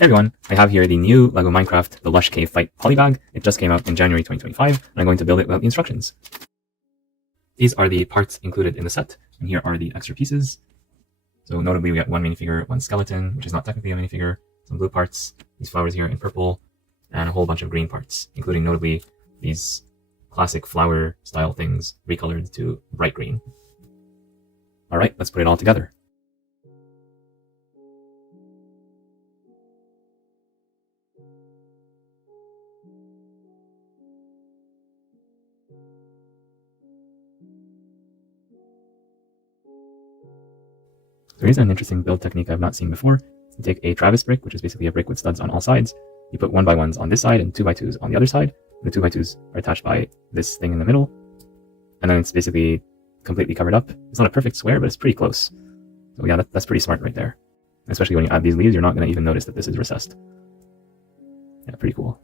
Hey everyone, I have here the new LEGO Minecraft The Lush Cave Fight polybag. It just came out in January 2025, and I'm going to build it without the instructions. These are the parts included in the set, and here are the extra pieces. So notably we got one minifigure, one skeleton, which is not technically a minifigure, some blue parts, these flowers here in purple, and a whole bunch of green parts, including notably these classic flower style things recolored to bright green. Alright, let's put it all together. So here's an interesting build technique I've not seen before. You take a Travis brick, which is basically a brick with studs on all sides. You put 1x1s on this side and 2x2s on the other side. The 2x2s are attached by this thing in the middle. And then it's basically completely covered up. It's not a perfect square, but it's pretty close. So yeah, that's pretty smart right there. Especially when you add these leaves, you're not going to even notice that this is recessed. Yeah, pretty cool.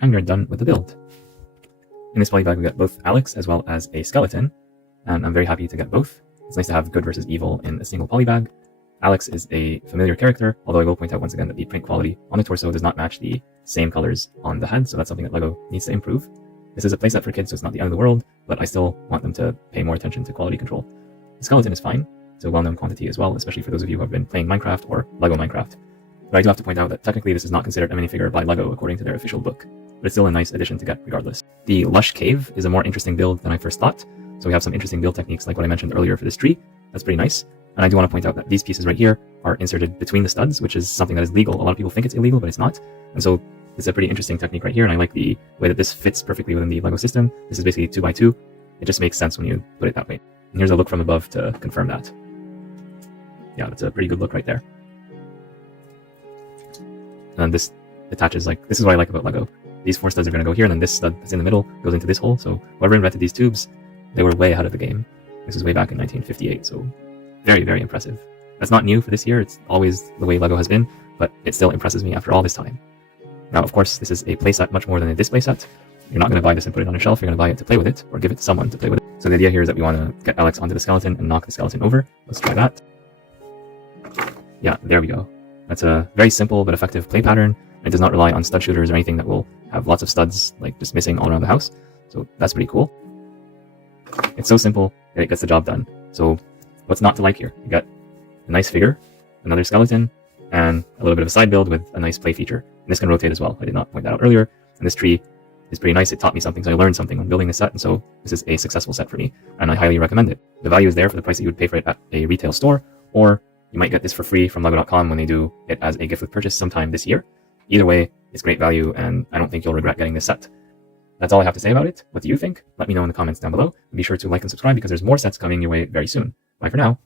And we're done with the build. In this polybag, we got both Alex as well as a skeleton. And I'm very happy to get both. It's nice to have good versus evil in a single polybag. Alex is a familiar character, although I will point out once again that the print quality on the torso does not match the same colors on the head, so that's something that LEGO needs to improve. This is a playset for kids, so it's not the end of the world, but I still want them to pay more attention to quality control. The skeleton is fine. It's a well-known quantity as well, especially for those of you who have been playing Minecraft or LEGO Minecraft. But I do have to point out that technically this is not considered a minifigure by LEGO according to their official book, but it's still a nice addition to get regardless. The Lush Cave is a more interesting build than I first thought. So we have some interesting build techniques like what I mentioned earlier for this tree. That's pretty nice. And I do want to point out that these pieces right here are inserted between the studs, which is something that is legal. A lot of people think it's illegal, but it's not. And so it's a pretty interesting technique right here. And I like the way that this fits perfectly within the LEGO system. This is basically 2x2. It just makes sense when you put it that way. And here's a look from above to confirm that. Yeah, that's a pretty good look right there. And this attaches like, this is what I like about LEGO. These 4 studs are going to go here, and then this stud that's in the middle goes into this hole. So whoever invented these tubes, they were way ahead of the game. This was way back in 1958, so very, very impressive. That's not new for this year, it's always the way LEGO has been, but it still impresses me after all this time. Now, of course, this is a playset much more than a display set. You're not going to buy this and put it on a shelf, you're going to buy it to play with it, or give it to someone to play with it. So the idea here is that we want to get Alex onto the skeleton and knock the skeleton over. Let's try that. Yeah, there we go. That's a very simple but effective play pattern. It does not rely on stud shooters or anything that will have lots of studs like just missing all around the house. So that's pretty cool. It's so simple that it gets the job done. So what's not to like here? You got a nice figure, another skeleton, and a little bit of a side build with a nice play feature. And this can rotate as well. I did not point that out earlier. And this tree is pretty nice. It taught me something, so I learned something when building this set. And so this is a successful set for me, and I highly recommend it. The value is there for the price that you would pay for it at a retail store, or you might get this for free from lego.com when they do it as a gift with purchase sometime this year. Either way, it's great value, and I don't think you'll regret getting this set. That's all I have to say about it. What do you think? Let me know in the comments down below. And be sure to like and subscribe because there's more sets coming your way very soon. Bye for now.